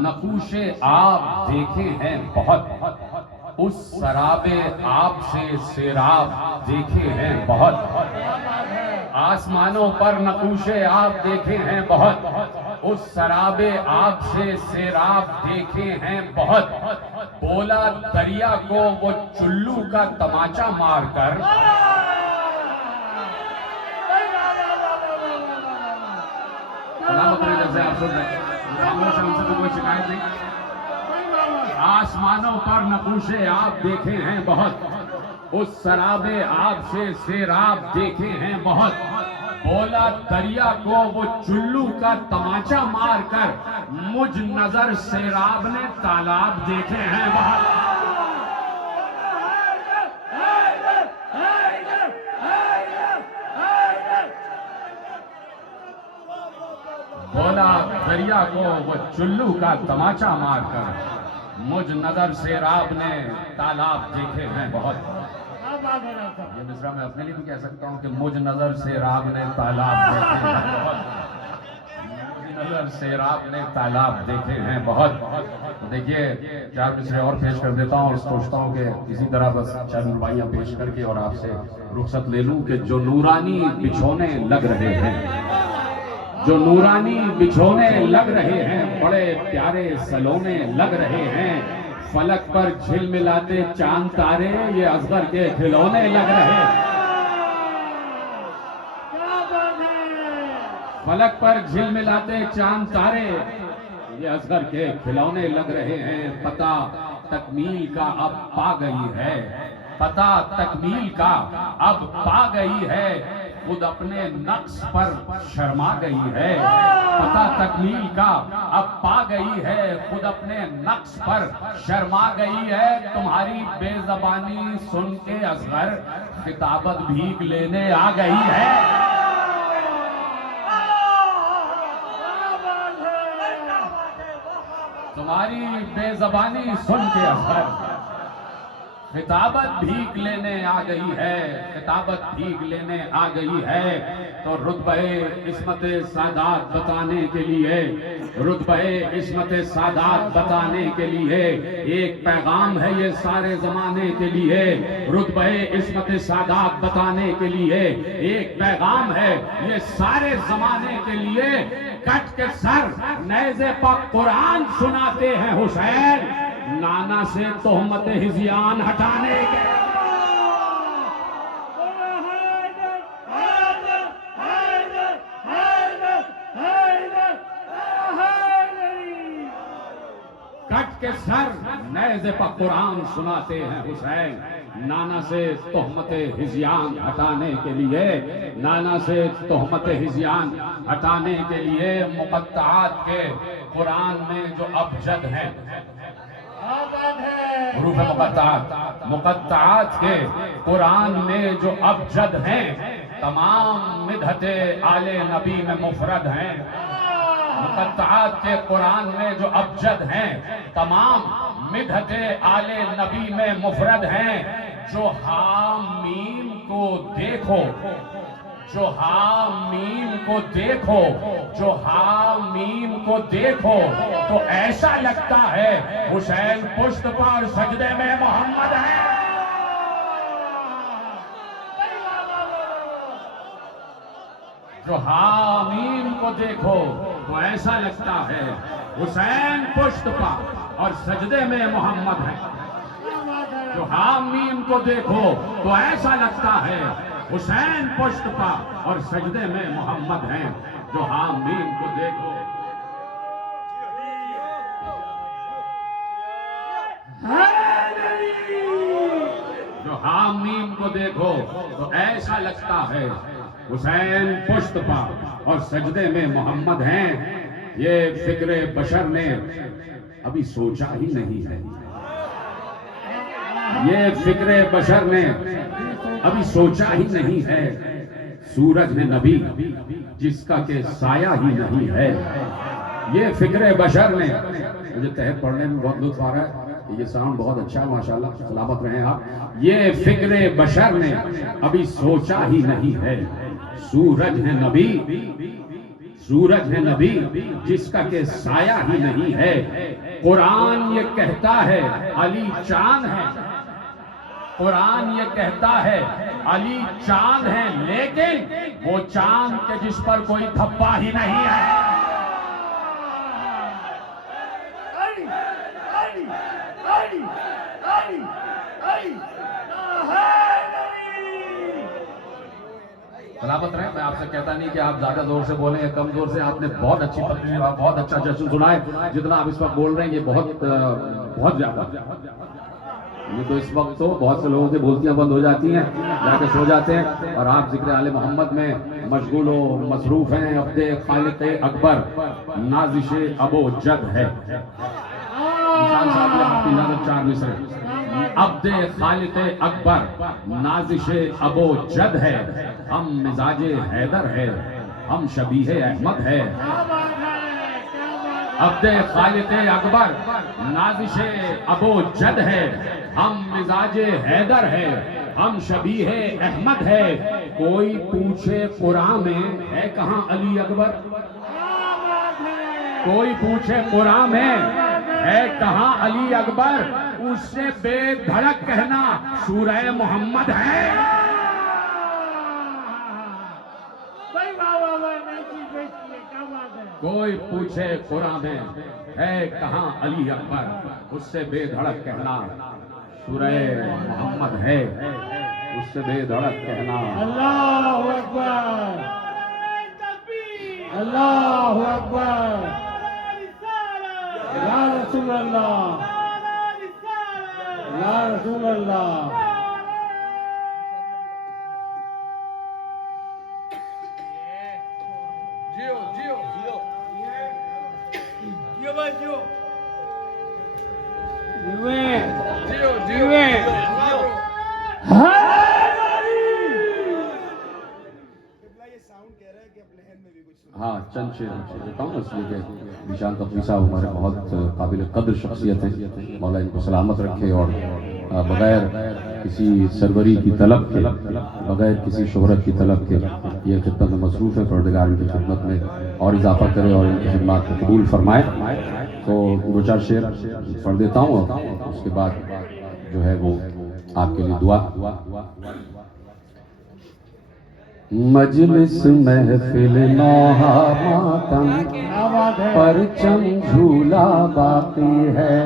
नकूशे आप देखे हैं बहुत, उस शराबे आप से सेराब देखे हैं बहुत। आसमानों पर नकूशे आप देखे हैं बहुत, उस शराबे आप से सेराब देखे हैं बहुत। बोला दरिया को वो चुल्लू का तमाचा मारकर, आप सुन रहे हैं, हमसे तो कोई शिकायत नहीं। आसमानों पर नकूशे आप देखे हैं बहुत, उस शराबे आप से सेराब देखे हैं बहुत। बोला दरिया को वो चुल्लू का तमाचा मारकर, मुझ नजर सेराब ने तालाब देखे हैं बहुत। बोला दरिया को वो चुल्लू का तमाचा मारकर, मुझ नजर सेराब ने तालाब देखे हैं बहुत। ये मिसरा मैं अपने लिए भी कह सकता हूँ कि मुझ नजर सेराब ने तालाब देखे हैं बहुत। मुझ नजर सेराब ने तालाब देखे हैं बहुत। तो देखिए 4 मिसरे और पेश कर देता हूँ और सोचता हूँ कि इसी तरह बस 4 रुबाइयाँ पेश करके और आपसे रुखसत ले लूँ कि जो नूरानी बिछोने लग रहे हैं, जो नूरानी बिछोने लग रहे हैं, बड़े प्यारे सलोने लग रहे हैं। फलक पर झिलमिलाते चांद तारे, ये असगर के खिलौने लग रहे हैं। फलक पर झिलमिलाते चांद तारे, ये असगर के खिलौने लग रहे हैं। पता तकमील का अब पा गई है, पता तकमील का अब पा गई है। खुद अपने नक्श पर शर्मा गई है, पता तकमील का अब पा गई है। खुद अपने नक्श पर शर्मा गई है। तुम्हारी बेजबानी सुन के असगर खिताबत भीख लेने आ गई है। तुम्हारी बेजबानी सुन के असगर खिताबत भीख लेने आ गई है, खिताबत भीख लेने आ गई है। तो रुतबे इस्मत सादात बताने के लिए, रुतबे इस्मत सादात बताने के लिए एक पैगाम है ये सारे जमाने के लिए। रुतबे इस्मत सादात बताने के लिए एक पैगाम है ये सारे जमाने के लिए। कट के सर नेज़े पर कुरान सुनाते हैं हुसैन, नाना से तोहमत हिजियान हटाने के। कट के सर नेज़े पर कुरान सुनाते हैं हुसैन, नाना से तोहमत हिजियान हटाने के लिए, नाना से तोहमत हिजियान हटाने के लिए। मुक़त्ताआत के कुरान में जो अबजद हैं, हुरूफ मुक़त्ताआत, मुक़त्ताआत के कुरान में जो अबजद हैं, तमाम मिदहते आले नबी में मुफरद हैं। मुक़त्ताआत के कुरान में जो अबजद हैं, तमाम मिदहते आले नबी में मुफरद हैं। जो हामीम को देखो, जो हामीम को देखो, जो हामीम को देखो, तो ऐसा लगता है हुसैन पुश्त पर सजदे में मोहम्मद है। जो हामीम को देखो तो ऐसा लगता है हुसैन पुश्त पर और सजदे में मोहम्मद है। जो हामीम को देखो तो ऐसा लगता है हुसैन पुश्त पर और सजदे में मोहम्मद हैं। जो हामीम को देखो, जो हामीम को देखो तो ऐसा लगता है हुसैन पुश्त पर और सजदे में मोहम्मद हैं। ये फिक्रे बशर ने अभी सोचा ही नहीं है, ये फिक्रे बशर ने अभी सोचा ही नहीं है। सूरज है नबी जिसका के साया ही नहीं है। ये फिक्रे बशर ने, मुझे तहत पढ़ने में बहुत लुत्फ आ रहा है, ये साउंड बहुत अच्छा है माशाल्लाह, सलामत रहें आप। ये फिक्रे बशर ने अभी सोचा ही नहीं है। सूरज है नबी, सूरज है नबी जिसका के साया ही नहीं है। कुरान ये कहता है अली चांद है, कुरान ये कहता है अली चांद है, लेकिन वो चांद के जिस पर कोई धब्बा ही नहीं है। सलामत रहे। मैं आपसे कहता नहीं कि आप ज्यादा जोर से बोलें या कम जोर से। आपने बहुत अच्छी तकरीर, बहुत अच्छा जश्न सुना है। जितना आप इस वक्त बोल रहे हैं ये बहुत ज्यादा। ये तो इस वक्त तो बहुत से लोगों की बोलतियां बंद हो जाती हैं, जाके सो जाते हैं, और आप जिक्र आले मोहम्मद में मशगूल व मसरूफ हैं। अब्दे खालिक अकबर नाजिश अबो जद है। निशान साहब ने आपकी नजर 4 मिसरे। अब्दे खालिक अकबर नाजिश अबो जद है, हम मिजाजे हैदर है, हम शबीह अहमद है। अब्दे खालिक अकबर नाजिश अबो जद है, हम मिजाजे हैदर है, हम शबीह अहमद है। कोई पूछे कुरान में है कहाँ अली अकबर, कोई पूछे कुरान में है कहाँ अली अकबर, उससे बेधड़क कहना सूरह मोहम्मद है। कोई पूछे कुरान में है कहाँ अली अकबर, उससे बेधड़क कहना सूरह मोहम्मद है, उससे बेधड़क कहना। अल्लाहु अकबर, अल्लाहु अकबर, या रसूल अल्लाह, या रसूल अल्लाह। जियो जियो जियो जियो भाई जियो जियो जियो जियो। हाँ, चंद शेर देता हूँ इसलिए कि निशान तफरी साहब हमारे बहुत काबिल कद्र शख्सियत हैं। मौला इनको सलामत रखे और बगैर किसी सरवरी की तलब के, बगैर किसी शोहरत की तलब के ये खिदमत में मसरूफ़ है। परवरदिगार इनकी खिदमत में और इजाफा करे और इनकी खिदमत को कबूल फरमाए। तो 2-4 शेर पढ़ देता हूँ, उसके बाद जो है वो आपके लिए दुआ। मजलिस महफिल नौहा मातम, परचम झूला बाकी है।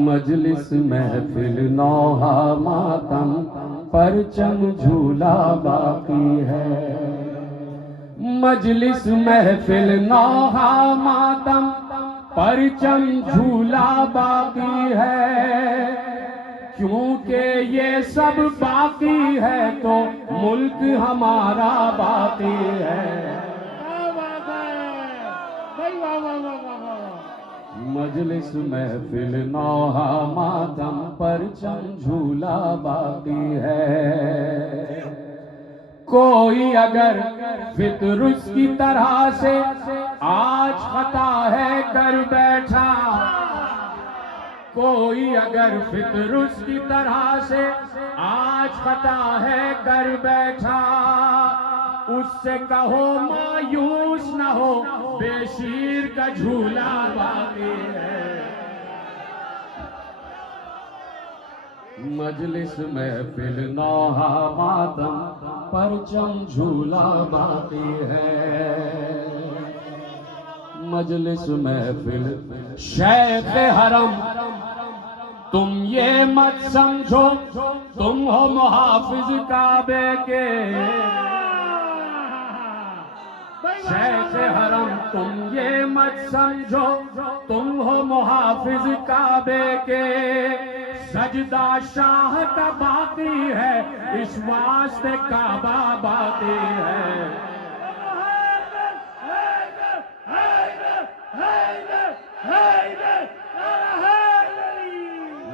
मजलिस महफिल नौहा मातम, परचम झूला बाकी है। मजलिस महफिल नौहा मातम, परचम झूला बाकी है। क्योंकि ये सब बाकी है तो मुल्क हमारा बाकी है। मजलिस महफिल नौहा मातम, परचम झूला बाकी है। कोई अगर फितरुस की तरह से आज खता है कर बैठा, कोई अगर फितरुस की तरह से आज खता है कर बैठा, उससे कहो मायूस न हो, बेशीर का झूला बाकी है। मजलिस महफिल नौहा मातम, परचम झूला बाकी है। मजलिस महफिल शेख हरम, तुम ये मत समझो तुम हो मुहाफिज काबे के। शेख हरम, तुम ये मत समझो तुम हो मुहाफिज काबे के। सजदा शाह का बाकी है, इस वास्ते काबा बाकी है।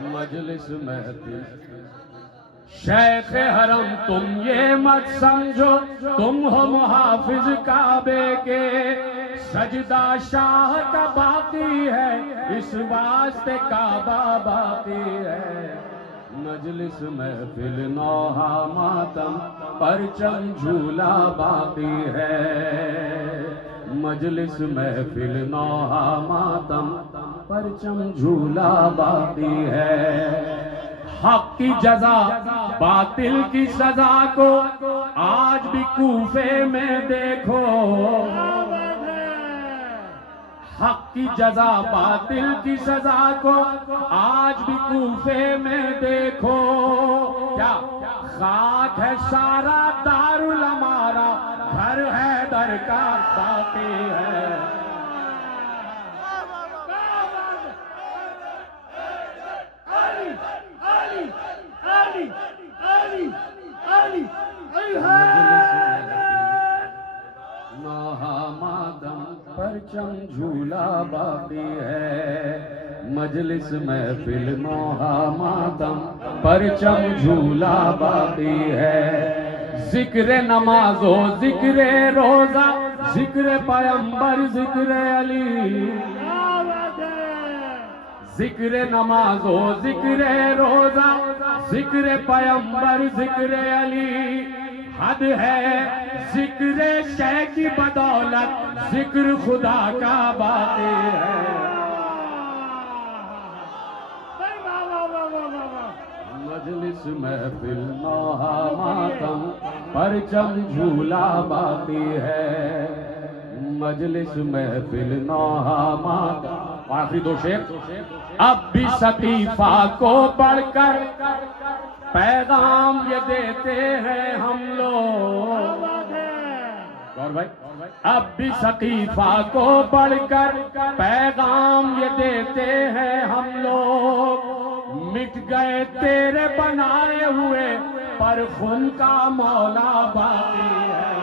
मजलिस महफिल शेख हरम, तुम ये मत समझो तुम हो मुहाफिज काबे के। सजदा शाह का बाकी है, इस वास्ते काबा बाकी है। मजलिस महफिल नौहा मातम परचम झूला बाकी है। मजलिस महफिल नौहा मातम परचम झूला बाकी है। हक की जजा बातिल की सजा को आज भी कूफे में देखो। हक की जजा बातिल की सजा को आज भी कूफे में देखो। क्या खाक है सारा दारुल हमारा, घर है दर का बाकी है। नौहामादम परचम झूला बाकी है। मजलिस महफिल नौहामादम परचम झूला बाकी है। जिक्र नमाजो जिक्र रोजा जिक्र पैगंबर जिक्र अली। जिक्र नमाजो जिक्र रोजा जिक्र पैगंबर जिक्र अली। हद है जिक्र शय की बदौलत जिक्र खुदा का बाकी है। मजलिस महफिल नौहा मातम परचम झूला बाकी है। मजलिस महफिल नौहा मातम। आखिरी दो शेर। अब भी सतीफा को पढ़कर पैगाम ये देते हैं हम लोग। और भाई अब भी सतीफा को पढ़कर पैगाम ये देते हैं हम लोग। मिट गए तेरे बनाए हुए पर खून का मौला बाकी है।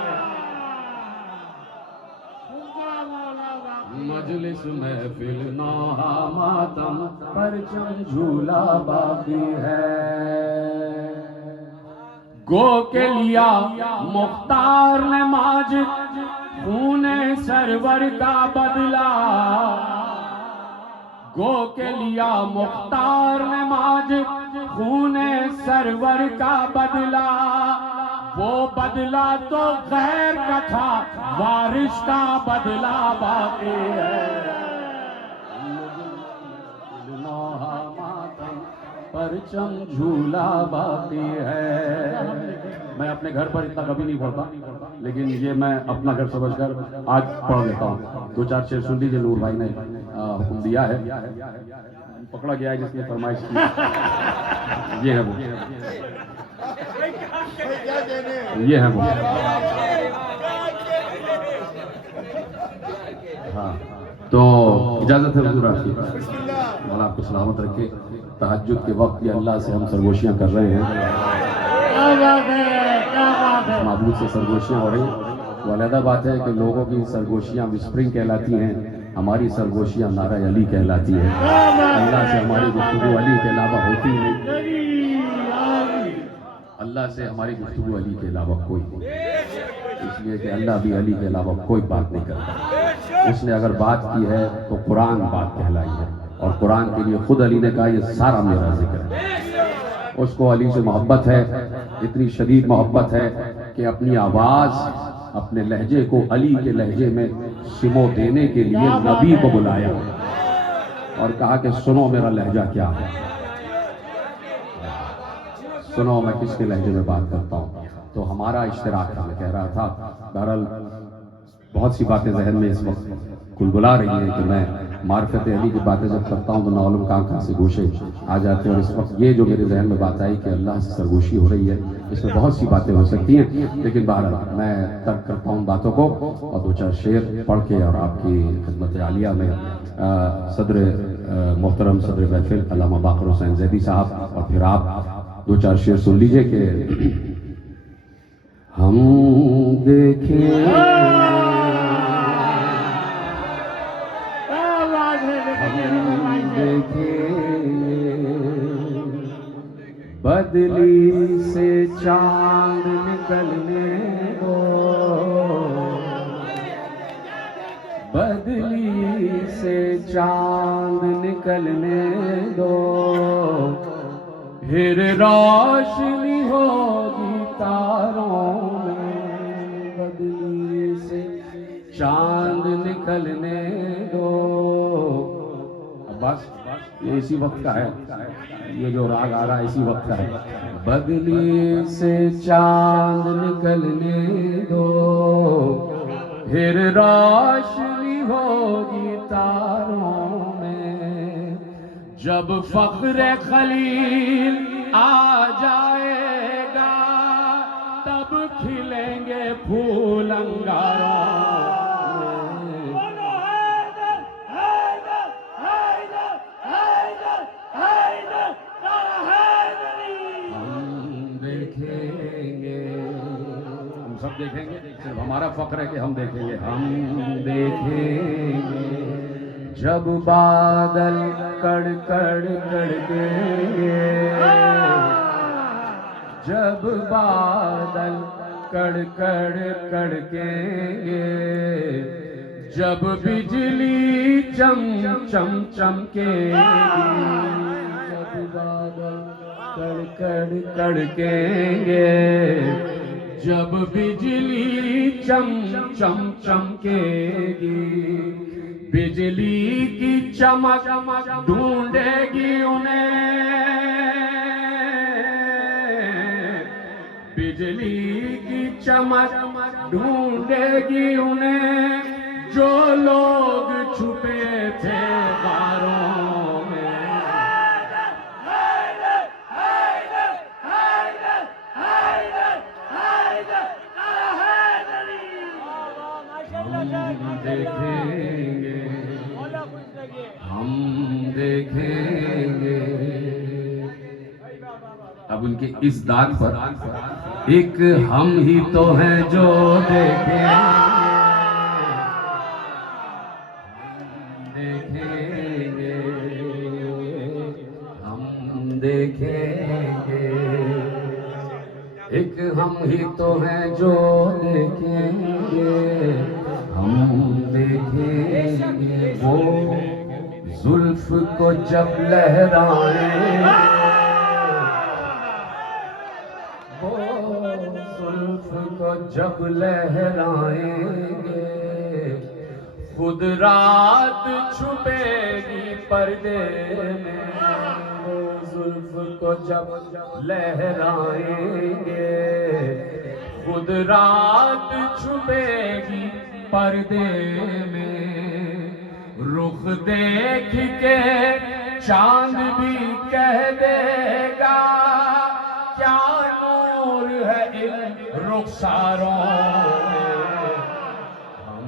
मजलिस महफिल नौहा मातम परचम झूला बाकी है। गो के लिया मुख्तार ने माजिद खूने सरवर का बदला। गो के लिया मुख्तार ने माजिद खूने सरवर का बदला। वो बदला तो गैर का था, वारिस का बदला बाकी है। नौहा मातम परचम झूला बाकी है। मैं अपने घर पर इतना कभी नहीं पढ़ता, लेकिन ये मैं अपना घर समझकर आज पढ़ लेता हूँ। दो चार शेर सुन लीजिए। नूर भाई ने हुक्म दिया है, पकड़ा गया है जिसने फरमाइश की। ये है वो, ये है वो। हाँ, तो इजाजत है हुजूर आपकी। भला आपको सलामत रखे। तहज्जुद के वक्त ये अल्लाह से हम सरगोशियां कर रहे हैं। माबूद से सरगोशियां हो रही हैं। वो अलग बात है कि लोगों की सरगोशियां विस्परिंग कहलाती हैं, हमारी सरगोशियां नारा अली कहलाती है। अल्लाह से हमारी गुफ्तगू अली के अलावा होती नहीं। अल्लाह से हमारी गुफ्तगू अली के अलावा कोई नहीं, इसलिए कि अल्लाह भी अली के अलावा कोई बात नहीं करता। उसने अगर बात की है तो कुरान बात कहलाई है, और कुरान के लिए खुद अली ने कहा ये सारा मेरा जिक्र है। उसको अली से मोहब्बत है, इतनी शदीद मोहब्बत है कि अपनी आवाज़ अपने लहजे को अली के लहजे में सिमो देने के लिए नबी को बुलाया और कहा कि सुनो मेरा लहजा क्या है, सुनो मैं किसके लहजे में बात करता हूँ। तो हमारा इश्तिराक था। मैं कह रहा था, बहरहाल बहुत सी बातें जहन में इस वक्त कुलबुला रही हैं कि मैं मार्फत अली की बातें जब करता हूँ तो नालूम कहाँ से गोशे आ जाते हैं। और इस वक्त ये जो मेरे जहन में बात आई कि अल्लाह से सरगोशी हो रही है, इसमें बहुत सी बातें हो सकती हैं, लेकिन बहरहाल मैं तर्क करता हूँ बातों को और दो चार शेर पढ़ के और आपकी खिदमत आलिया में सदर मोहतरम सदर महफिल अल्लामा बाकर हुसैन जैदी साहब और फिर आप दो चार शेर सुन लीजिए कि हम देखें बदली से चांद निकलने दो, बदली से चांद निकलने दो, फिर रोशनी होगी तारों में, बदली से चांद निकलने दो। अब बस ये इसी वक्त का है, ये जो राग आ रहा है इसी वक्त का है। बदली से चांद निकलने दो, फिर रोशनी होगी तारों में। जब फख्र खलील आ जाएगा, तब खिलेंगे फूल अंगारों में। हम देखेंगे, हम सब देखेंगे, सिर्फ हमारा फख्र है कि हम देखेंगे। हम देखेंगे जब बादल कड़ कड़ कड़केंगे, जब बादल कड़ कड़ कड़केंगे, जब बिजली चम चम चमकेगी, जब बादल कड़ कड़ कड़केंगे, जब बिजली चम चम चमकेगी, बिजली की चमक ढूंढेगी उन्हें, बिजली की चमक ढूंढेगी उन्हें, जो लोग छुपे थे गारों में। हम देखेंगे, हम देखेंगे। अब उनके इस दाग पर एक हम ही तो हैं जो देखेंगे, देखेंगे, हम देखेंगे। एक हम ही तो हैं जो देखेंगे, हम देखेंगे। वो जुल्फ को जब लहराए, वो जुल्फ को जब लहराएंगे, खुद रात छुपेगी पर्दे में। वो जुल्फ को जब लहराएंगे, खुद रात छुपेगी पर्दे में। रुख देख के चांद भी कह देगा, क्या नूर है इन रुखसारों में। हम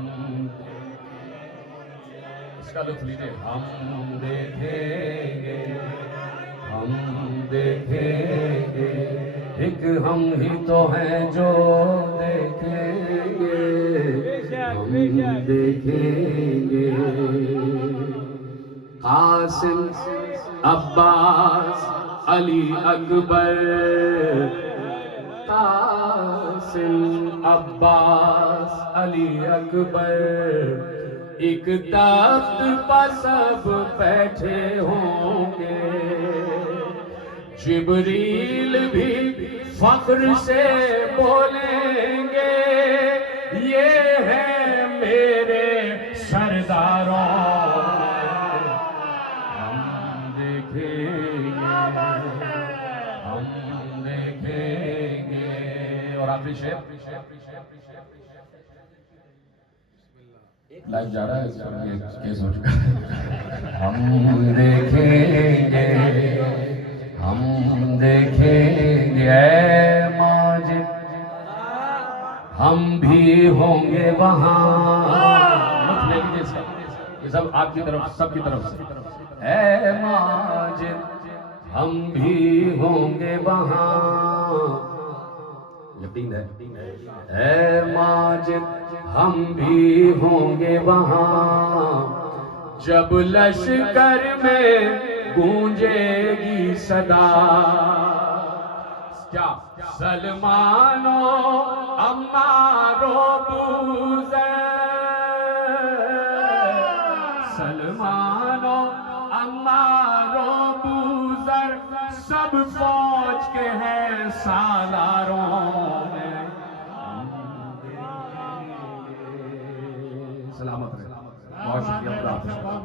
इसका लुत्फ लीजिए। हम देखेंगे, हम देखेंगे। एक हम ही तो हैं जो देखेंगे, हम देखेंगे। कासिम, अब्बास, अली अकबर, कासिम, अब्बास, अली अकबर। एक तख्त पर सब बैठे होंगे, जिब्रील भी फख्र से बोलेंगे, ये है मेरे सरदारों। हम देखेंगे, हम देखेंगे। और आखिरी शेर, लाइव जा रहा है, ये केस हो चुका है। हम देखेंगे, हम देखेंगे ऐ माजिद, हम भी होंगे वहां। मत ले लीजिए इसका, ये सब आपकी तरफ, सबकी तरफ से। ऐ माजिद, हम भी होंगे वहां। यकीन है। ऐ माजिद, हम भी होंगे वहां, जब लश्कर में गूंजेगी सदा। क्या? सलमानो अम्मारो बूज़र, सलमानो अम्मारो बूज़र, सब के हैं सालारों में सलामत रहे। बहुत शुक्रिया।